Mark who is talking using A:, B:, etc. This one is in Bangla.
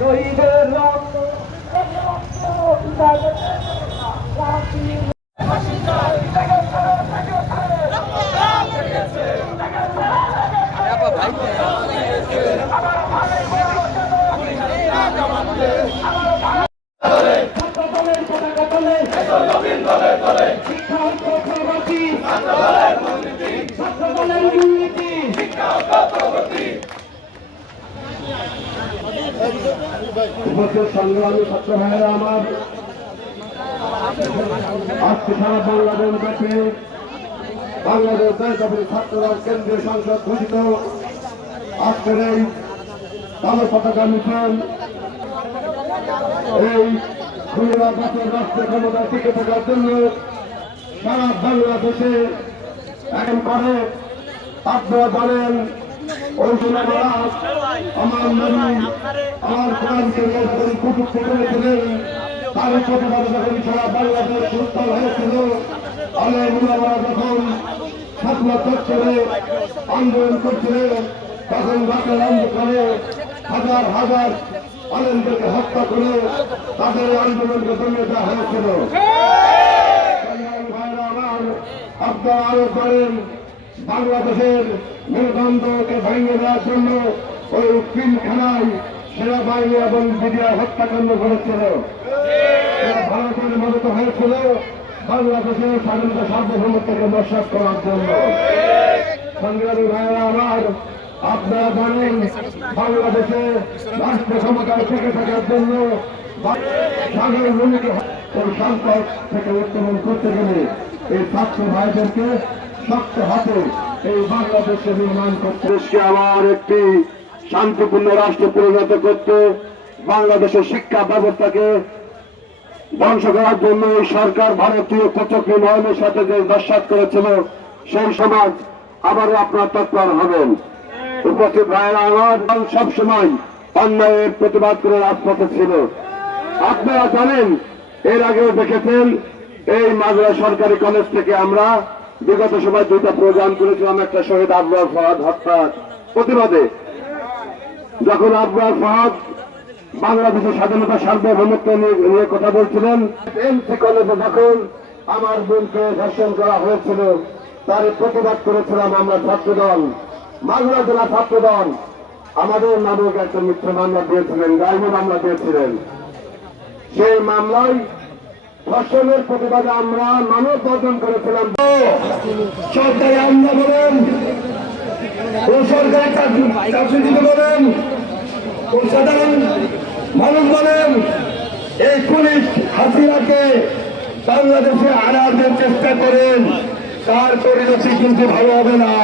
A: শহীদের রক্ত ছাত্রদলের পতাকা তলে শিক্ষা চক্রবর্তী ছাত্রদলের দুর্নীতি
B: উপস্থিত সংগ্রামী ছাত্র ভাইয়েরা আমার। আজকে সারা বাংলাদেশ ব্যাপী বাংলাদেশ জাতীয় ছাত্ররা কেন্দ্রীয় সংসদ ঘোষিত। আজকের এই কালো পতাকা মিছিল, এই খুলনা জাতীয় রাষ্ট্রীয় ক্ষমতা টিকে থাকার জন্য সারা বাংলাদেশে এখন করে আপনারা বলেন ওই আমার আন্দোলন করছিলেন, তখন রাতের হাজার হাজার আলেমদেরকে হত্যা করে তাদের আন্দোলনকে দমিয়ে দেওয়া হয়েছিল। আপনারা আরও করেন বাংলাদেশের মেরুদণ্ডকে ভেঙে দেওয়ার জন্য ওই পিলখানায় সেনাবাহিনী এবং মিডিয়া হত্যাকাণ্ড করেছিল ভারতের মদত হয়েছিল, বাংলাদেশের স্বাধীনতা সার্বভৌমত্বকে নস্বাত করার জন্য। সংগ্রামী ভাইরা আমার আপনারা জানেন, বাংলাদেশে রাষ্ট্র ক্ষমতায় থেকে থাকার জন্য সাগর ভূমিকে ওই সংকট থেকে উত্তোলন করতে গেলে এই ছাত্র ভাইদেরকে শক্ত হাতে এই বাংলাদেশে নির্মাণ করতে দেশকে আবার একটি শান্তিপূর্ণ রাষ্ট্র পরিণত করতে বাংলাদেশের শিক্ষা ব্যবস্থাকে ধ্বংস করার জন্য এই সরকার ভারতীয় কচকি মহলের সাথে যে দস্যাত করেছিল, সেই সমাজ আবারও আপনার তৎপর হবেন। উপস্থিত ভাইয়েরা আমার, সবসময় অন্যায়ের প্রতিবাদ করে রাজপথে ছিল। আপনারা জানেন এর আগেও দেখেছেন, এই মাগুরা সরকারি কলেজ থেকে আমরা বিগত সময় দুইটা প্রোগ্রাম করেছিলাম, একটা শহীদ আবরার ফাহাদ হত্যার প্রতিবাদে। যখন আবরার ফাহাদ বাংলাদেশের স্বাধীনতা সার্বভৌমত্ব নিয়ে কথা বলছিলেন, এমসি কলেজে যখন আমার বোনকে ধর্ষণ করা হয়েছিল, তার প্রতিবাদ করেছিলাম আমরা ছাত্রদল, মাগুরা জেলা ছাত্রদল। আমাদের নামক একটা মিথ্যা মামলা দিয়েছিলেন, গাইব মামলা দিয়েছিলেন। সেই মামলায় ধর্ষণের প্রতিবাদে আমরা মানব বর্জন করেছিলাম। সরকারি আমরা বলেন, ও সরকারি চাকরি বলেন, ও সাধারণ মানুষ বলেন, এই পুলিশ হাসিনাকে বাংলাদেশে আনার চেষ্টা করেন, তার পরিণতি কিন্তু ভালো হবে না।